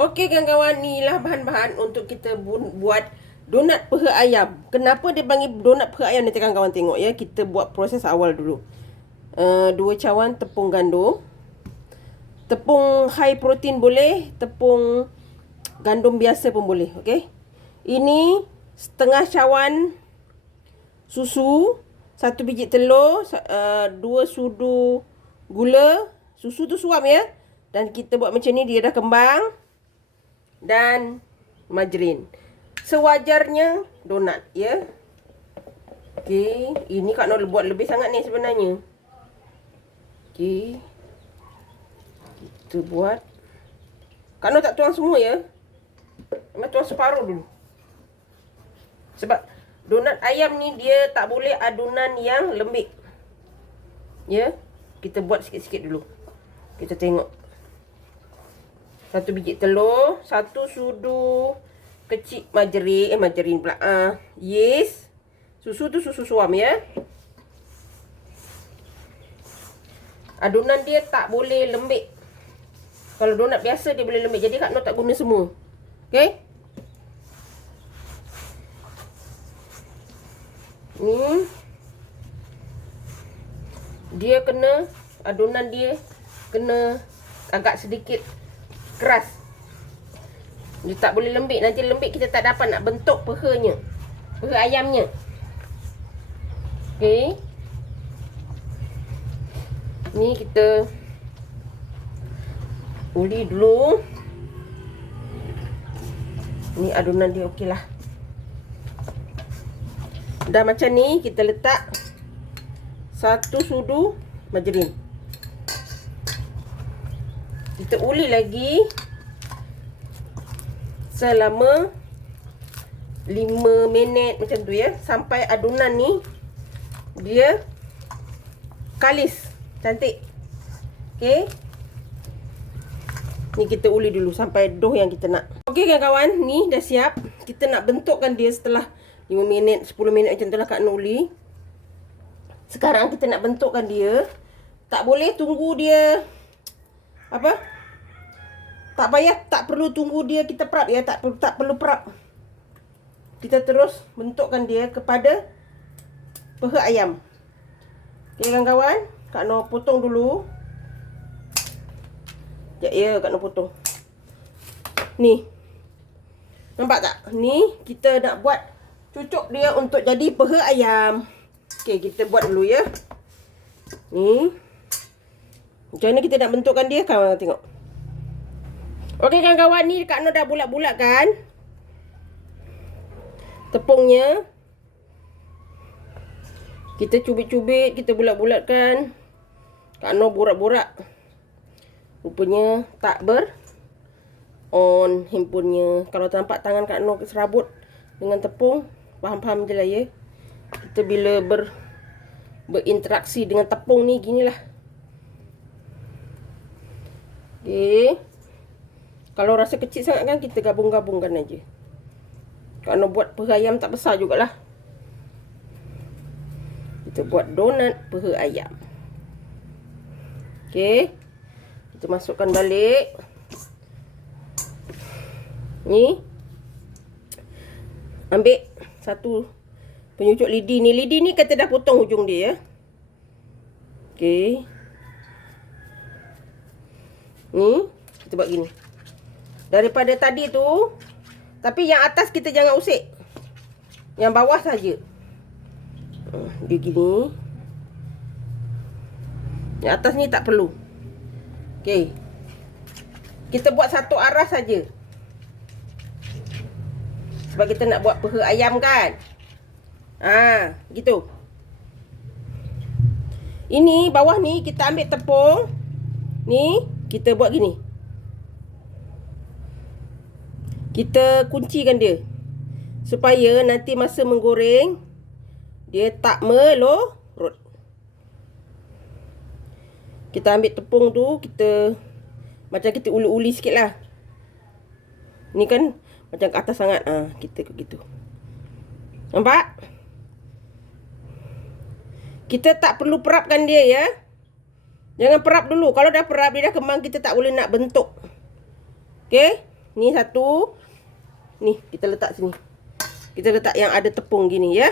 Okey kawan-kawan, inilah bahan-bahan untuk kita bu- buat donat peha ayam. Kenapa dia panggil donat peha ayam? Nanti kawan-kawan tengok ya. Kita buat proses awal dulu. Uh, dua cawan tepung gandum. Tepung high protein boleh, tepung gandum biasa pun boleh, okey? Ini setengah cawan susu, satu biji telur, uh, dua sudu gula. Susu tu suam ya. Dan kita buat macam ni dia dah kembang dan margarin. Sewajarnya donat ya. Okey, ini Kak Nur buat lebih sangat ni sebenarnya. Okey. Kita buat. Kak Nur tak tuang semua ya. Memang tuang separuh dulu. Sebab donat ayam ni dia tak boleh adunan yang lembik. Ya. Kita buat sikit-sikit dulu. Kita tengok satu biji telur, satu sudu kecil margarin, eh margarin pula. Ah, uh, yes. Susu tu susu suam ya. Adunan dia tak boleh lembik. Kalau donat biasa dia boleh lembik. Jadi Kak Nur tak guna semua. Okey? Ni. Dia kena adunan dia kena agak sedikit keras. Dia tak boleh lembik. Nanti lembik kita tak dapat nak bentuk pehanya. Peha ayamnya. Okey. Ni kita uli dulu. Ni adunan dia okey lah. Dah macam ni kita letak satu sudu margarin. Kita uli lagi selama 5 minit macam tu ya sampai adunan ni dia kalis cantik. Okey. Ni kita uli dulu sampai doh yang kita nak. Okey kawan-kawan, ni dah siap. Kita nak bentukkan dia setelah 5 minit, 10 minit macam tu lah Kak Nuli. Sekarang kita nak bentukkan dia. Tak boleh tunggu dia apa tak payah tak perlu tunggu dia kita perap. Ya tak perlu tak perlu perap. Kita terus bentukkan dia kepada peha ayam. Okey kawan-kawan kak no potong dulu. Ya ya kak no potong. Ni. Nampak tak? Ni kita nak buat cucuk dia untuk jadi peha ayam. Okey kita buat dulu ya. Ni. Macam mana kita nak bentukkan dia? Kawan tengok. Okey kawan-kawan ni Kak Nur dah bulat-bulat kan? Tepungnya. Kita cubit-cubit, kita bulat-bulatkan. Kak Nur borak-borak. Rupanya tak ber on handphonenya. Kalau nampak tangan Kak Nur serabut dengan tepung, faham-faham je lah ya. Kita bila ber berinteraksi dengan tepung ni ginilah. Okey. Kalau rasa kecil sangat kan kita gabung-gabungkan aja. Kalau buat peha ayam tak besar jugalah. Kita buat donat peha ayam. Okey. Kita masukkan balik. Ni. Ambil satu penyucuk lidi ni. Lidi ni kita dah potong hujung dia ya. Okey. Ni kita buat gini. Daripada tadi tu tapi yang atas kita jangan usik. Yang bawah saja. Hmm, dia gini. Yang atas ni tak perlu. Okey. Kita buat satu arah saja. Sebab kita nak buat peha ayam kan. Ha, gitu. Ini bawah ni kita ambil tepung. Ni kita buat gini. Kita kuncikan dia. Supaya nanti masa menggoreng, dia tak melorot. Kita ambil tepung tu, kita macam kita uli-uli sikit lah. Ni kan macam ke atas sangat. Ah, ha, kita ke gitu. Nampak? Kita tak perlu perapkan dia ya. Jangan perap dulu. Kalau dah perap, dia dah kembang, kita tak boleh nak bentuk. Okey? Ni satu. Ni kita letak sini. Kita letak yang ada tepung gini ya.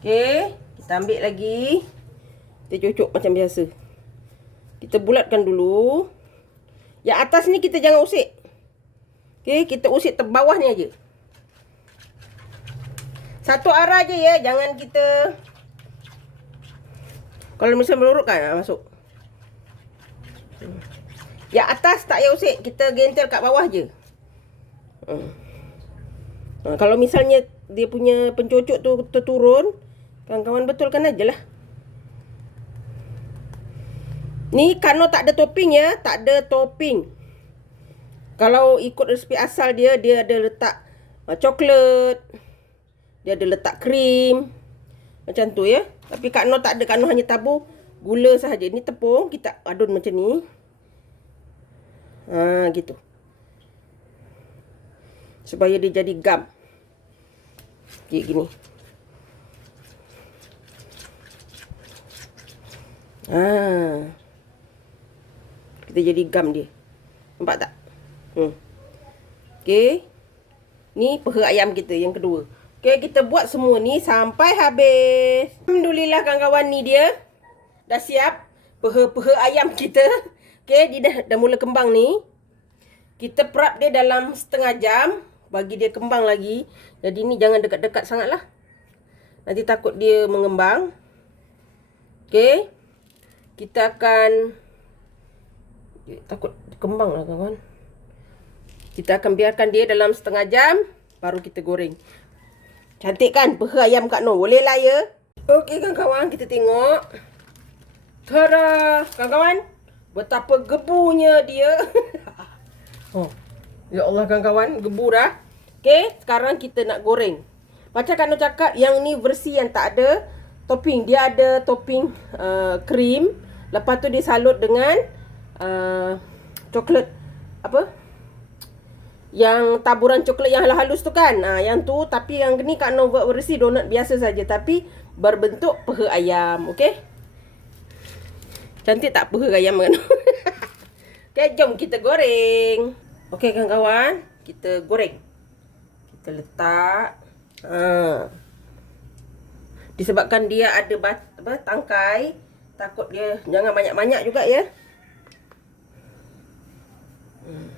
Okey, kita ambil lagi. Kita cucuk macam biasa. Kita bulatkan dulu. Yang atas ni kita jangan usik. Okey, kita usik te bawah ni aja. Satu arah aja ya, jangan kita kalau misalnya melurutkan ah, masuk. Yang atas tak payah usik, kita gentel kat bawah je. Hmm. Ha, kalau misalnya dia punya pencucuk tu terturun, kawan-kawan betulkan aja lah. Ni kano tak ada topping ya, tak ada topping. Kalau ikut resipi asal dia, dia ada letak uh, coklat. Dia ada letak krim. Macam tu ya. Tapi Kak Noh tak ada. Kak Noh hanya tabur gula sahaja. Ni tepung. Kita adun macam ni. Ha, gitu. Supaya dia jadi gam. Okay, gini. Ha. Kita jadi gam dia. Nampak tak? Hmm. Okay. Ni peha ayam kita yang kedua. Okay, kita buat semua ni sampai habis. Alhamdulillah kawan-kawan ni dia. Dah siap. Peha-peha ayam kita. Okay, dia dah, dah mula kembang ni. Kita prep dia dalam setengah jam. Bagi dia kembang lagi. Jadi ni jangan dekat-dekat sangat lah. Nanti takut dia mengembang. Okay. Kita akan... Takut kembang lah kawan-kawan. Kita akan biarkan dia dalam setengah jam. Baru kita goreng. Cantik kan peha ayam Kak Noh? Boleh lah ya. Okey kawan-kawan, kita tengok. Tada! Kawan-kawan, betapa gebunya dia. oh. Ya Allah kawan-kawan, gebu dah. Okey, sekarang kita nak goreng. Macam Kak Noh cakap, yang ni versi yang tak ada topping. Dia ada topping uh, krim. Lepas tu dia salut dengan uh, coklat apa? yang taburan coklat yang halus tu kan. Ha, yang tu tapi yang ni Kak Noh buat versi donat biasa saja tapi berbentuk peha ayam, okey? Cantik tak peha ayam kan? okey, jom kita goreng. Okey kawan-kawan, kita goreng. Kita letak ha. Disebabkan dia ada bat, apa, tangkai, takut dia jangan banyak-banyak juga ya. Hmm.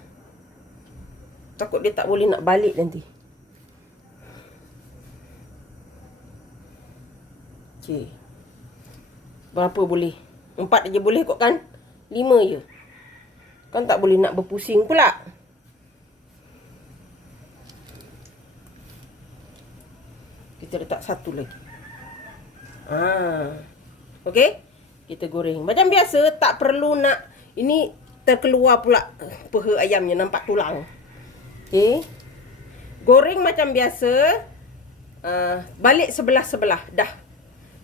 Takut dia tak boleh nak balik nanti. Okey. Berapa boleh? Empat aja boleh kot kan? Lima je. Kan tak boleh nak berpusing pula. Kita letak satu lagi. Ah. Okey. Kita goreng. Macam biasa tak perlu nak ini terkeluar pula peha ayamnya nampak tulang. Okey. Goreng macam biasa. Uh, balik sebelah-sebelah. Dah.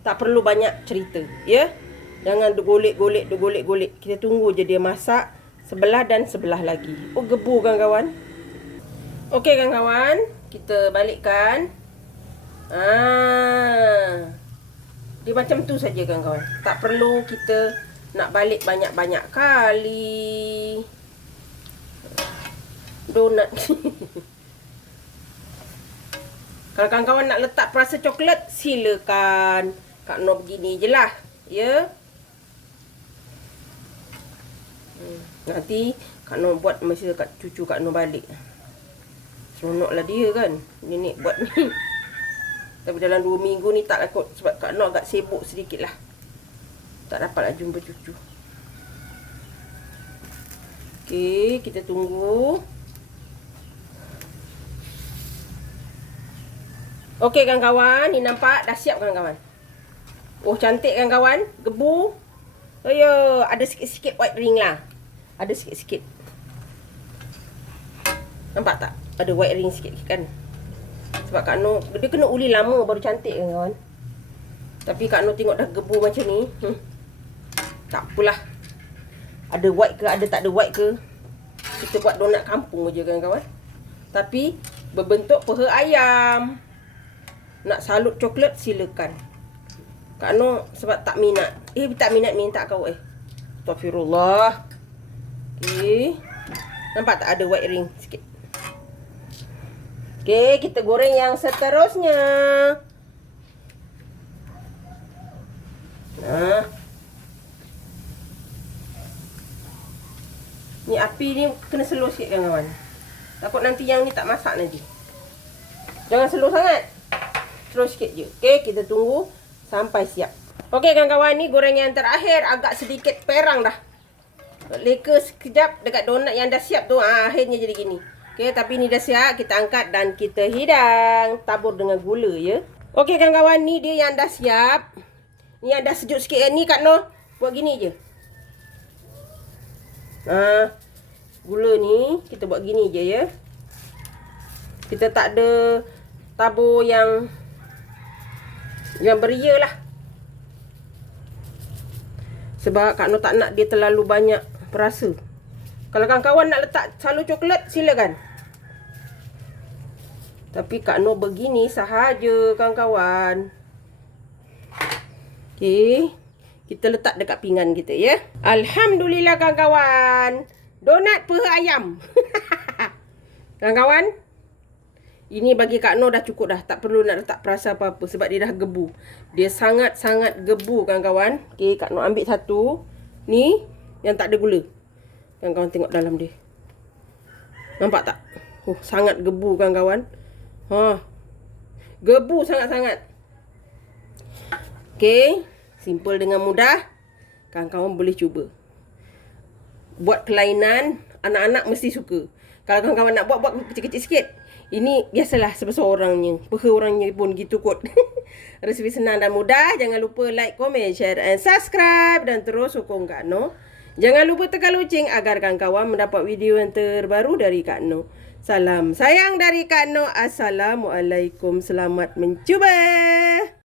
Tak perlu banyak cerita. Ya. Jangan golek-golek, golek-golek. Kita tunggu je dia masak. Sebelah dan sebelah lagi. Oh, gebu kawan-kawan. Okey kawan-kawan. Kita balikkan. Ah. Dia macam tu saja kawan-kawan. Tak perlu kita nak balik banyak-banyak kali donat. Kalau kawan-kawan nak letak perasa coklat, silakan. Kak Noh begini je lah. Ya. Hmm. Nanti Kak Noh buat masa kat cucu Kak Noh balik. Seronoklah dia kan. Nenek buat ni. Tapi dalam 2 minggu ni tak lakut. Sebab Kak Noh agak sibuk sedikit lah. Tak dapat lah jumpa cucu. Okey, kita tunggu. Okey kan kawan, ni nampak dah siap kan kawan. Oh cantik kan kawan, gebu. Oh yo, ada sikit-sikit white ring lah. Ada sikit-sikit. Nampak tak? Ada white ring sikit kan. Sebab Kak Noh, dia kena uli lama baru cantik kan kawan. Tapi Kak Noh tengok dah gebu macam ni. Hmm. Tak apalah. Ada white ke, ada tak ada white ke. Kita buat donat kampung je kan kawan. Tapi berbentuk peha ayam. Nak salut coklat silakan. Kak Noh sebab tak minat. Eh tak minat minta kau eh. Astagfirullah. Okey. Nampak tak ada white ring sikit. Okey, kita goreng yang seterusnya. Nah. Ni api ni kena slow sikit kan kawan. Takut nanti yang ni tak masak nanti. Jangan slow sangat. Slow sikit je. Okey, kita tunggu sampai siap. Okey kawan-kawan, ni goreng yang terakhir agak sedikit perang dah. Leka sekejap dekat donat yang dah siap tu, ah, akhirnya jadi gini. Okey, tapi ni dah siap, kita angkat dan kita hidang. Tabur dengan gula ya. Okey kawan-kawan, ni dia yang dah siap. Ni yang dah sejuk sikit kan. Ni Kak Noh, buat gini je. Ha, gula ni kita buat gini je ya. Kita tak ada tabur yang yang beria lah. Sebab Kak Noh tak nak dia terlalu banyak perasa. Kalau kawan-kawan nak letak selalu coklat, silakan. Tapi Kak Noh begini sahaja kawan-kawan. Okey. Kita letak dekat pinggan kita ya. Alhamdulillah kawan-kawan. Donat peha ayam. kawan-kawan. Ini bagi Kak Noh dah cukup dah. Tak perlu nak letak perasa apa-apa. Sebab dia dah gebu. Dia sangat-sangat gebu kawan-kawan. Okey, Kak Noh ambil satu. Ni yang tak ada gula. Kawan-kawan tengok dalam dia. Nampak tak? Oh, sangat gebu kawan-kawan. Ha. Gebu sangat-sangat. Okey. Simple dengan mudah. Kawan-kawan boleh cuba. Buat kelainan, anak-anak mesti suka. Kalau kawan-kawan nak buat, buat kecil-kecil sikit. Ini biasalah sebesar orangnya. Peha orangnya pun gitu kot. Resipi senang dan mudah. Jangan lupa like, comment, share and subscribe. Dan terus sokong Kak No. Jangan lupa tekan loceng agar kawan-kawan mendapat video yang terbaru dari Kak No. Salam sayang dari Kak No. Assalamualaikum. Selamat mencuba.